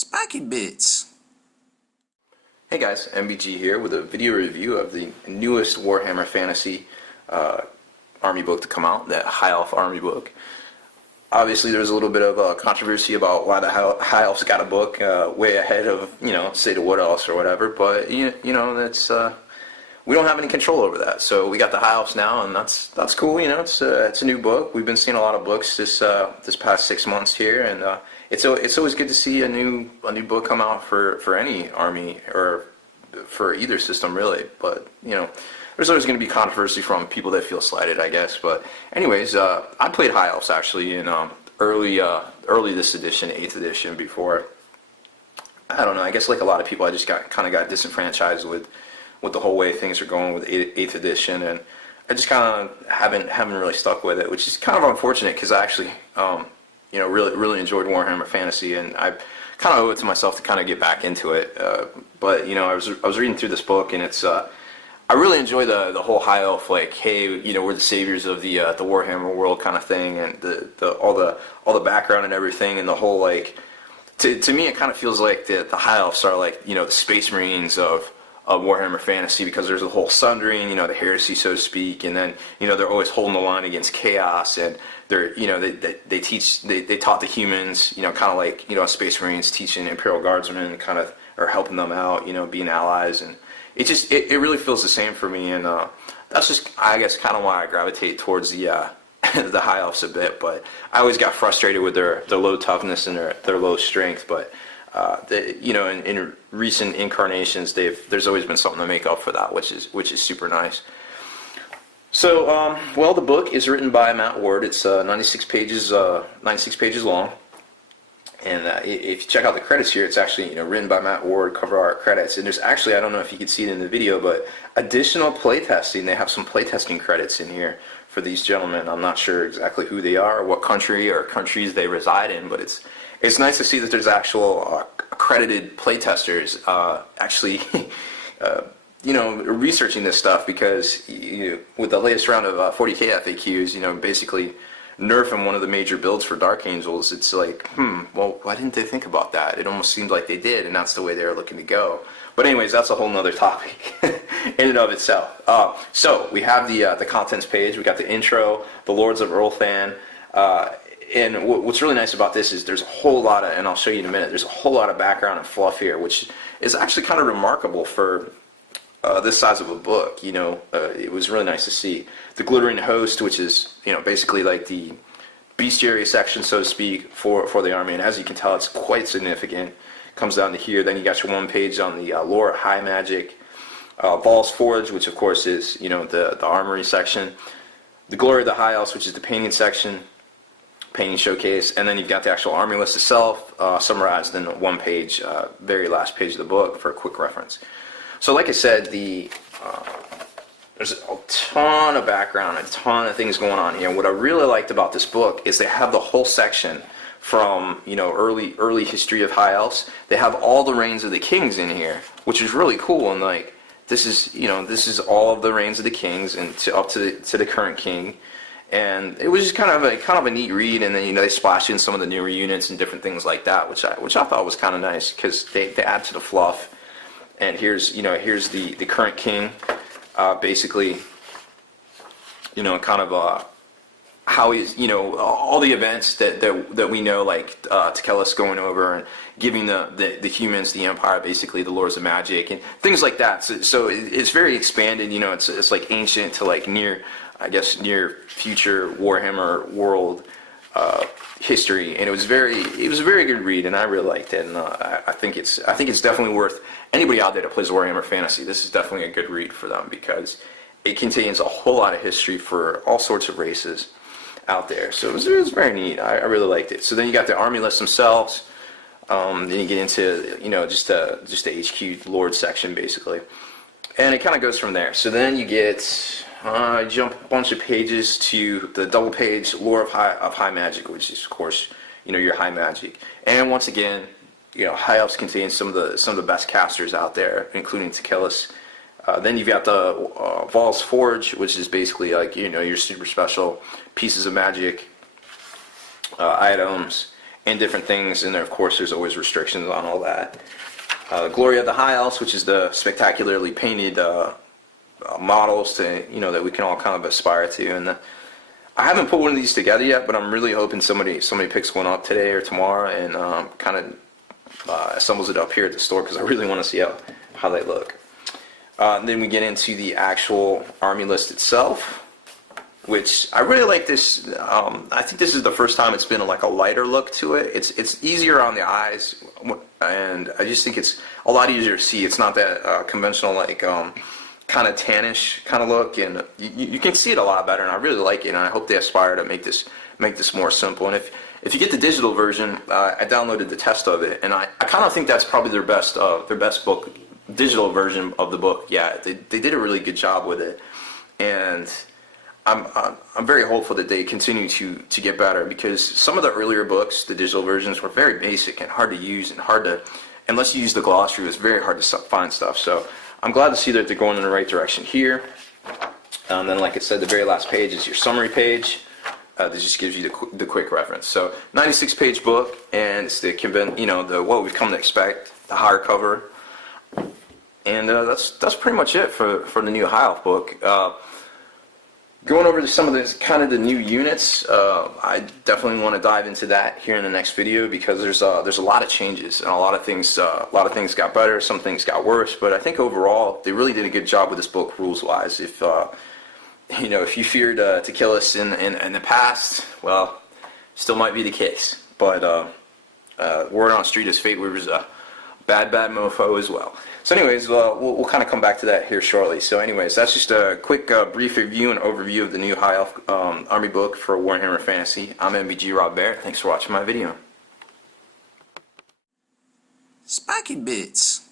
Spiky Bits. Hey guys, MBG here with a video review of the newest Warhammer Fantasy army book to come out, that High Elf army book. Obviously there's a little bit of controversy about why the High Elves got a book way ahead of, say the Wood Elves or whatever, but that's we don't have any control over that. So we got the High Elves now, and that's cool. It's a new book. We've been seeing a lot of books this past 6 months here, and it's always good to see a new book come out for any army or for either system really. But there's always going to be controversy from people that feel slighted, I guess. But anyways, I played High Elves actually in early this edition, 8th edition. Before, I don't know, I guess like a lot of people, I just kind of got disenfranchised with the whole way things are going with 8th edition, and I just kind of haven't really stuck with it, which is kind of unfortunate because I actually really enjoyed Warhammer Fantasy, and I kind of owe it to myself to kind of get back into it. But I was reading through this book, and it's I really enjoy the whole High Elf, like, hey, we're the saviors of the Warhammer world kind of thing, and all the background and everything, and the whole, like, to me it kind of feels like the High Elves are like the Space Marines of Warhammer Fantasy, because there's a whole sundering, the heresy, so to speak, and then they're always holding the line against chaos, and they're they taught the humans, kind of like Space Marines teaching Imperial Guardsmen, kind of, or helping them out, being allies, and it really feels the same for me, and that's just, I guess, kind of why I gravitate towards the the High Elves a bit. But I always got frustrated with their low toughness and their low strength, but in recent incarnations, there's always been something to make up for that, which is super nice. So, well, the book is written by Matt Ward. It's 96 pages long, and if you check out the credits here, it's actually written by Matt Ward, cover art, credits, and there's actually, I don't know if you can see it in the video, but additional playtesting. They have some playtesting credits in here for these gentlemen. I'm not sure exactly who they are, or what country or countries they reside in, but it's nice to see that there's actual accredited playtesters actually researching this stuff, because with the latest round of 40k FAQs, basically nerfing one of the major builds for Dark Angels, it's like, well, why didn't they think about that? It almost seemed like they did, and that's the way they were looking to go. But anyways, that's a whole nother topic in and of itself. So we have the contents page. We got the intro, the Lords of Earlthan. And what's really nice about this is there's a whole lot of, and I'll show you in a minute, there's a whole lot of background and fluff here, which is actually kind of remarkable for this size of a book. It was really nice to see. The Glittering Host, which is, basically like the bestiary section, so to speak, for the army, and as you can tell, it's quite significant. Comes down to here. Then you got your one page on the lore, high magic. Val's Forge, which of course is, the armory section. The Glory of the High Elves, which is the painting section, painting showcase, and then you've got the actual army list itself, summarized in one page, very last page of the book for a quick reference. So like I said, there's a ton of background, a ton of things going on here. What I really liked about this book is they have the whole section from early history of High Elves. They have all the reigns of the kings in here, which is really cool, and like this is all of the reigns of the kings and up to the current king. And it was just kind of a neat read, and then they splashed in some of the newer units and different things like that, which I thought was kind of nice, because they add to the fluff. And here's the current king, basically, kind of how he's, all the events that we know, like Tekellus going over and giving the humans the Empire, basically the Lords of Magic and things like that. So it's very expanded. It's like ancient to like near future Warhammer world history, and it was a very good read, and I really liked it, and I think it's definitely worth anybody out there that plays Warhammer Fantasy. This is definitely a good read for them, because it contains a whole lot of history for all sorts of races out there. So it was very neat. I really liked it. So then you got the army lists themselves. Then you get into just the HQ Lord section basically, and it kind of goes from there. So then you get jump a bunch of pages to the double page lore of high magic, which is of course your high magic. And once again, High Elves contains some of the best casters out there, including Tekellus. Then you've got the Val's Forge, which is basically like your super special pieces of magic items. and different things. And there, of course, there's always restrictions on all that. Glory of the High Elves, which is the spectacularly painted models to, you know, that we can all kind of aspire to. And I haven't put one of these together yet, but I'm really hoping somebody picks one up today or tomorrow and kind of assembles it up here at the store, because I really want to see how they look. Then we get into the actual army list itself, which I really like this. I think this is the first time it's been like a lighter look to it. It's easier on the eyes, and I just think it's a lot easier to see. It's not that conventional, like kind of tannish kind of look, and you can see it a lot better, and I really like it, and I hope they aspire to make this more simple. And if you get the digital version, I downloaded the test of it, and I kind of think that's probably their best book, digital version of the book. Yeah, they did a really good job with it, and I'm very hopeful that they continue to get better, because some of the earlier books, the digital versions, were very basic and hard to use, and unless you use the glossary, it was very hard to find stuff. So I'm glad to see that they're going in the right direction here. And then, like I said, the very last page is your summary page. This just gives you the quick reference. So 96-page book, and it's the what we've come to expect, the hardcover, and that's pretty much it for the new High Elf book. Going over to some of the new units, I definitely want to dive into that here in the next video, because there's a lot of changes, and a lot of things got better, some things got worse, but I think overall they really did a good job with this book rules wise. If if you feared to kill us in the past, well, still might be the case. But word on the street is Fate Weaver's a bad mofo as well. So anyways, we'll kind of come back to that here shortly. So anyways, that's just a quick brief review and overview of the new High Elf Army book for Warhammer Fantasy. I'm MBG Rob Barrett. Thanks for watching my video. Spiky Bits.